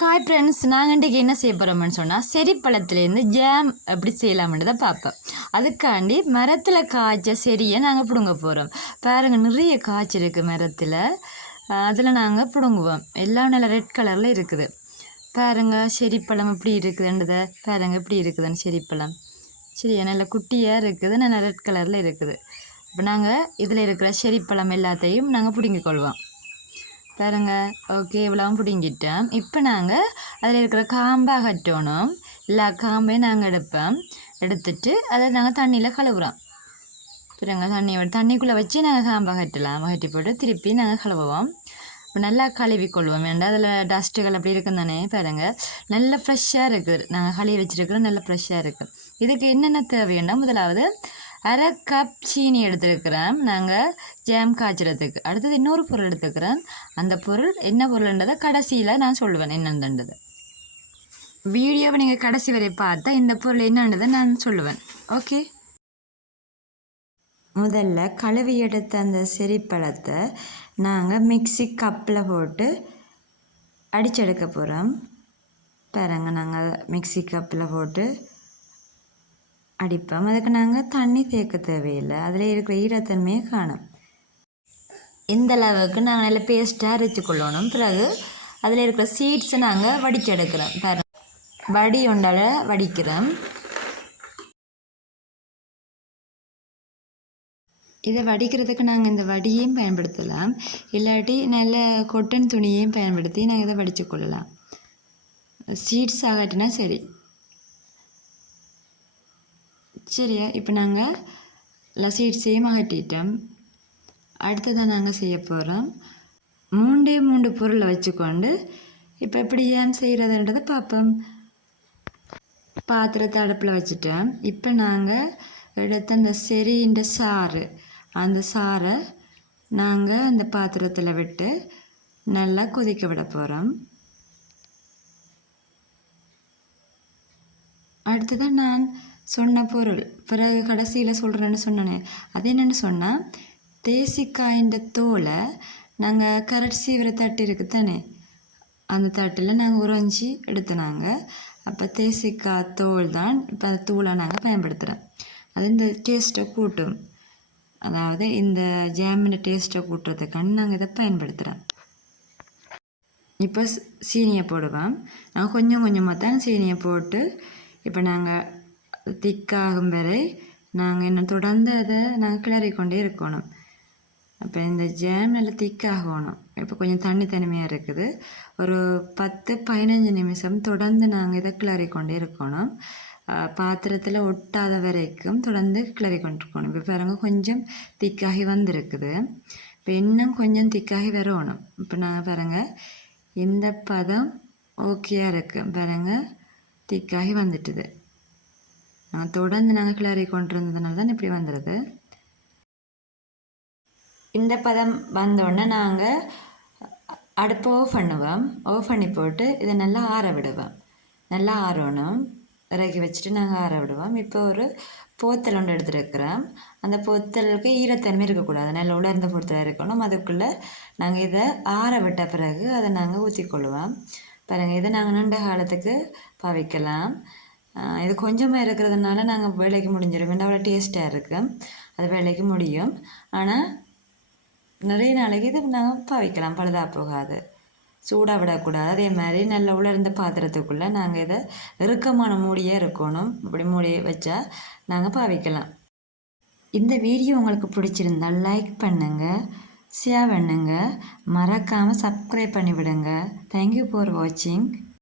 காய் ஃப்ரெண்ட்ஸ் நாங்கள் இன்றைக்கு என்ன செய்ய போகிறோம்னு சொன்னால் செரிப்பழத்துலேருந்து ஜாம் எப்படி செய்யலாம்ன்றதை பார்ப்போம். அதுக்காண்டி மரத்தில் காய்ச்ச செரியை நாங்கள் பிடுங்க போகிறோம் பாருங்கள் நிறைய காய்ச்சிருக்கு மரத்தில். அதில் நாங்கள் பிடுங்குவோம். எல்லாம் நல்லா ரெட் கலரில் இருக்குது. பாருங்க செரிப்பழம் எப்படி இருக்குதுன்றதை. பாருங்க எப்படி இருக்குதுன்னு செரிப்பழம். சரியா நல்லா குட்டியாக இருக்குது நல்லா ரெட் கலரில் இருக்குது. இப்போ நாங்கள் இதில் இருக்கிற செரிப்பழம் எல்லாத்தையும் நாங்கள் பிடுங்கிக் கொள்வோம். பாருங்க ஓகே இவ்வளவும் பிடுங்கிட்டோம். இப்போ நாங்கள் அதில் இருக்கிற காம்பை அகற்றணும். எல்லா காம்பையும் நாங்கள் எடுப்போம். எடுத்துட்டு அதை நாங்கள் தண்ணியில் கழுவுறோம். பிறங்க தண்ணியோட தண்ணிக்குள்ளே வச்சு நாங்கள் காம்பை அகற்றலாம். அகற்றி போட்டு திருப்பி நாங்கள் கழுவுவோம். நல்லா கழுவி கொள்வோம். வேண்டாம் அதில் டஸ்ட்டுகள் அப்படி இருக்கும் தானே? பாருங்க நல்ல ஃப்ரெஷ்ஷாக இருக்குது நாங்கள் கழுவி வச்சுருக்கிறோம் நல்ல ஃப்ரெஷ்ஷாக இருக்குது இதுக்கு என்னென்ன தேவைன்னா முதலாவது அரை கப் சீனி எடுத்துருக்கிறேன். நாங்கள் ஜாம் காய்ச்சறதுக்கு. அடுத்தது இன்னொரு பொருள் எடுத்துக்கிறேன். அந்த பொருள் என்ன பொருள்ன்றதை கடைசியில் நான் சொல்லுவேன் என்னென்னது வீடியோவை நீங்கள் கடைசி வரை பார்த்தா இந்த பொருள் என்னன்றதை நான் சொல்லுவேன். ஓகே முதல்ல கழுவி எடுத்த அந்த செரிப்பழத்தை நாங்கள் மிக்ஸி கப்பில் போட்டு அடிச்செடுக்க போகிறோம் பாருங்க நாங்கள் மிக்ஸி கப்பில் போட்டு அடிப்போம். அதுக்கு நாங்கள் தண்ணி தேக்க தேவையில்லை. அதில் இருக்கிற ஈரத்தன்மையை காணும். இந்த அளவுக்கு நாங்கள் நல்ல பேஸ்ட்டாக அரைச்சி கொள்ளணும். பிறகு அதில் இருக்கிற சீட்ஸை நாங்கள் வடிச்செடுக்கிறோம். பாரு வடி உண்டால வடிக்கிறோம். இதை வடிக்கிறதுக்கு நாங்கள் இந்த வடியையும் பயன்படுத்தலாம். இல்லாட்டி நல்ல கொட்டன் துணியையும் பயன்படுத்தி நாங்கள் இதை வடித்து கொள்ளலாம். சீட்ஸ் ஆகாட்டினா சரி. சரியா? இப்போ நாங்கள் எல்லா சீட்ஸையும் அகட்டிட்டோம் அடுத்ததாக நாங்கள் செய்ய போகிறோம் மூண்டே மூன்று பொருளை வச்சுக்கொண்டு இப்போ எப்படி ஏன் செய்கிறதுன்றதை பார்ப்போம். பாத்திரத்தை அடுப்பில் வச்சுட்டோம். இப்போ நாங்கள் எடுத்த அந்த செரின்ற சாறு அந்த சாறை நாங்கள் அந்த பாத்திரத்தில் விட்டு நல்லா கொதிக்க விட போகிறோம் அடுத்ததான் நான் சொன்ன பொருள். பிறகு கடைசியில் சொல்கிறேன்னு சொன்னேனே. அது என்னென்னு சொன்னால் தேசிக்காயின்ற தோலை நாங்கள் கரட் சீவிர தட்டு இருக்குது தானே? அந்த தட்டில் நாங்கள் உறைஞ்சி எடுத்துனாங்க. அப்போ தேசிக்காய் தோல் தான் இப்போ அந்த தூளை நாங்கள் பயன்படுத்துகிறோம் அது இந்த டேஸ்ட்டை கூட்டும். அதாவது இந்த ஜாமின் டேஸ்ட்டை கூட்டுறதுக்கான நாங்கள் இதை பயன்படுத்துகிறோம் இப்போ சீனியை போடுவோம் நான் கொஞ்சம் கொஞ்சமாக தான் சீனியை போட்டு இப்போ நாங்கள் திக்காகும் வரை நாங்கள் என்ன தொடர்ந்து அதை நாங்கள் கிளறி கொண்டே இருக்கணும். அப்போ இந்த ஜாம் நல்லா திக்காகணும். இப்போ கொஞ்சம் தண்ணி தனிமையாக இருக்குது. ஒரு பத்து பதினஞ்சு நிமிஷம் தொடர்ந்து நாங்கள் இதை கிளறி கொண்டே இருக்கணும் பாத்திரத்தில் ஒட்டாத வரைக்கும் தொடர்ந்து கிளறி கொண்டிருக்கணும் இப்போ பாருங்க கொஞ்சம் திக்காகி வந்திருக்குது. இப்போ இன்னும் கொஞ்சம் திக்காகி வரணும். இப்போ நாங்கள் பாருங்க இந்த பதம் ஓகேயாக இருக்குது பாருங்க திக்காகி வந்துட்டுது. தொடர்ந்து நாங்கள் கிளறி கொண்டிருந்ததுனால தான் இப்படி வந்துடுது இந்த பதம் வந்தோடனே நாங்கள் அடுப்பை ஆஃப் பண்ணுவோம். ஆஃப் பண்ணி போட்டு இதை நல்லா ஆற விடுவோம். நல்லா ஆறணும். இறக்கி வச்சுட்டு நாங்கள் ஆற விடுவோம். இப்போ ஒரு போத்தல் ஒன்று எடுத்துருக்கிறோம் அந்த போத்தலுக்கு ஈரத்தன்மை இருக்கக்கூடாது. நல்ல உலர்ந்த போத்தல் இருக்கணும். அதுக்குள்ளே நாங்கள் இதை ஆற விட்ட பிறகு அதை நாங்கள் ஊற்றிக்கொள்ளுவோம் பாருங்கள் இதை நாங்கள் நீண்ட காலத்துக்கு பாவிக்கலாம். இது கொஞ்சமாக இருக்கிறதுனால நாங்கள் வேலைக்கு முடிஞ்சிடும் வேண்டாம் அவ்வளோ டேஸ்ட்டாக இருக்கும் அது வேலைக்கு முடியும். ஆனால் நிறைய நாளைக்கு இது நாங்கள் பாவிக்கலாம். பழுதாக போகாது. சூடாக விடக்கூடாது. அதே மாதிரி நல்ல உலர்ந்த பாத்திரத்துக்குள்ளே நாங்கள் இதை இறுக்கமான மூடியாக இருக்கணும். இப்படி மூடி வச்சா நாங்கள் பாவிக்கலாம். இந்த வீடியோ உங்களுக்கு பிடிச்சிருந்தால் லைக் பண்ணுங்கள் ஷேர் பண்ணுங்கள் மறக்காமல் சப்ஸ்கிரைப் பண்ணிவிடுங்க. தேங்க்யூ ஃபார் வாட்சிங்